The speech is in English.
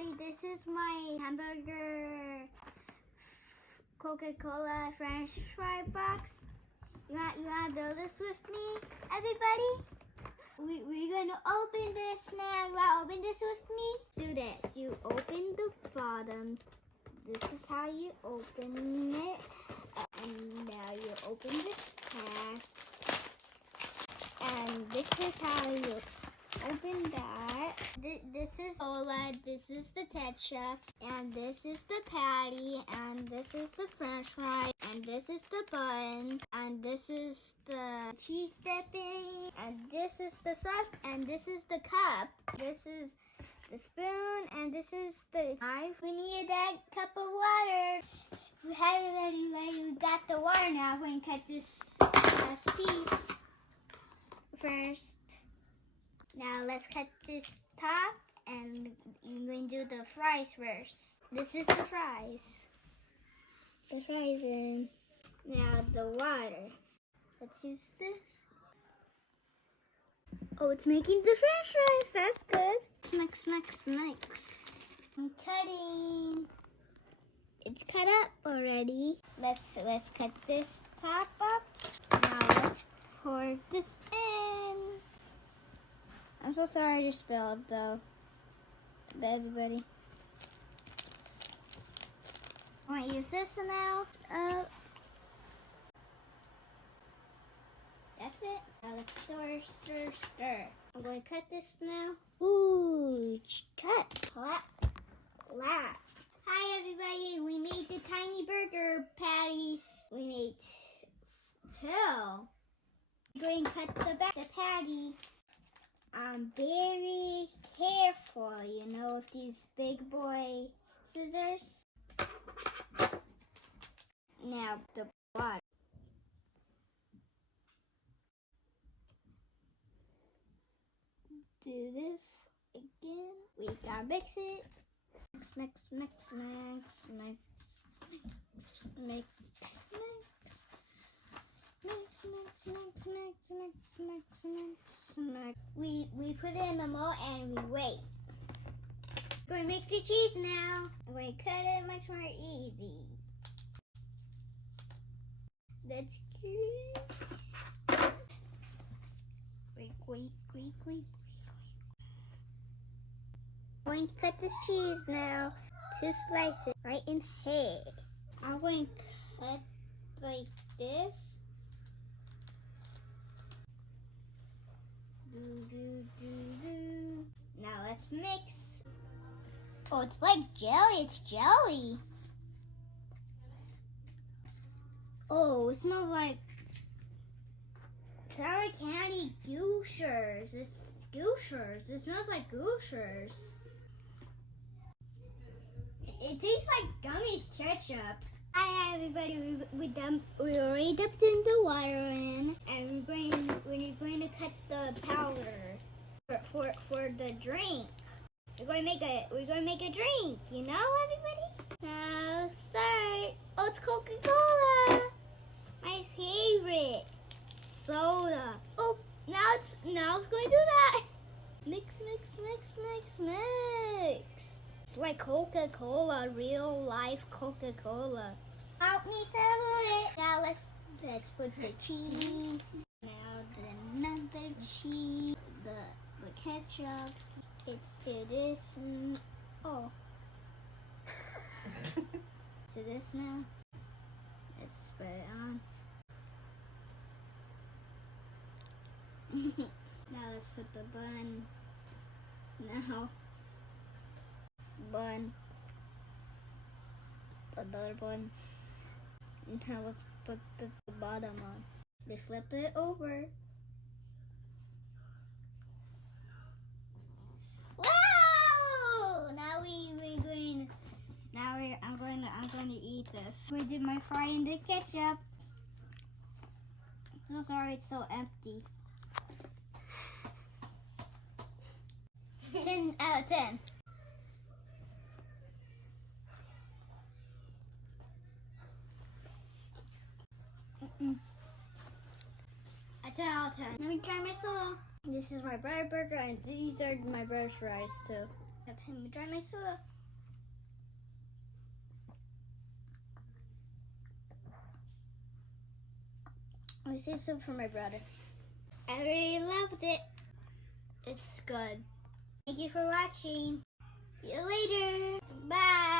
everybody, this is my hamburger Coca-Cola French fry box. You wanna build this with me, everybody? We're gonna open this now. You wanna open this with me? Do this. You open the bottom. This is how you open it. And now you open this pack. And this is how you open that. This is cola, this is the ketchup, and this is the patty, and this is the french fry, and this is the bun, and this is the cheese dipping, and this is the sauce, and this is the cup. This is the spoon, and this is the knife. We need that cup of water. We have it ready. We got the water now. We're going to cut this last piece first. Now let's cut this top, and you're going to do the fries first. This is the fries. The fries in. Now the water. Let's use this. Oh, it's making the french fries. That's good. Mix, mix, mix. I'm cutting. It's cut up already. Let's cut this top up. Now let's pour this in. I'm so sorry I just spilled though. Everybody. I want to use this now. That's it. Now let's stir, stir, stir. I'm going to cut this now. Ooh, cut. Clap. Clap. Hi everybody. We made the tiny burger patties. We made two. I'm going to cut the patty. I'm very careful, you know, with these big boy scissors. Now the water. Do this again. We gotta mix it. Mix, mix, mix, mix, mix, mix, mix, mix. Mix, mix, mix, mix, mix, mix, mix, mix. We put it in the mold and we wait. We're going to make the cheese now. I'm going to cut it much more easy. That's good. Wait. I'm going to cut this cheese now. 2 slices right in half. I'm going to cut like this. Now let's mix. Oh, it's like jelly. It's jelly. Oh, it smells like sour candy gooshers. It's gooshers. It smells like gooshers. It tastes like gummy ketchup. Hi everybody, we already dipped in the water in, and we're going to cut the powder for the drink. We're going to make a drink, you know, everybody? Now start. Oh, it's Coca-Cola, my favorite soda. Oh, now it's going to do that. Mix, mix, mix, mix, mix. It's like Coca-Cola, real life Coca-Cola. Help me settle it. Now let's put the cheese. Now another cheese. The ketchup. Let's do this. Oh. So this now. Let's spread it on. Now let's put the bun. Now. Bun. Another bun. Now let's put the bottom on. They flipped it over. Wow! Now I'm going to eat this. We did my fry in the ketchup. I'm so sorry it's so empty. 10 out of 10. I 10 out of 10. Let me try my soda. This is my bread burger, and these are my bread fries too. Let me try my soda. I saved some for my brother. I really loved it. It's good. Thank you for watching. See you later. Bye.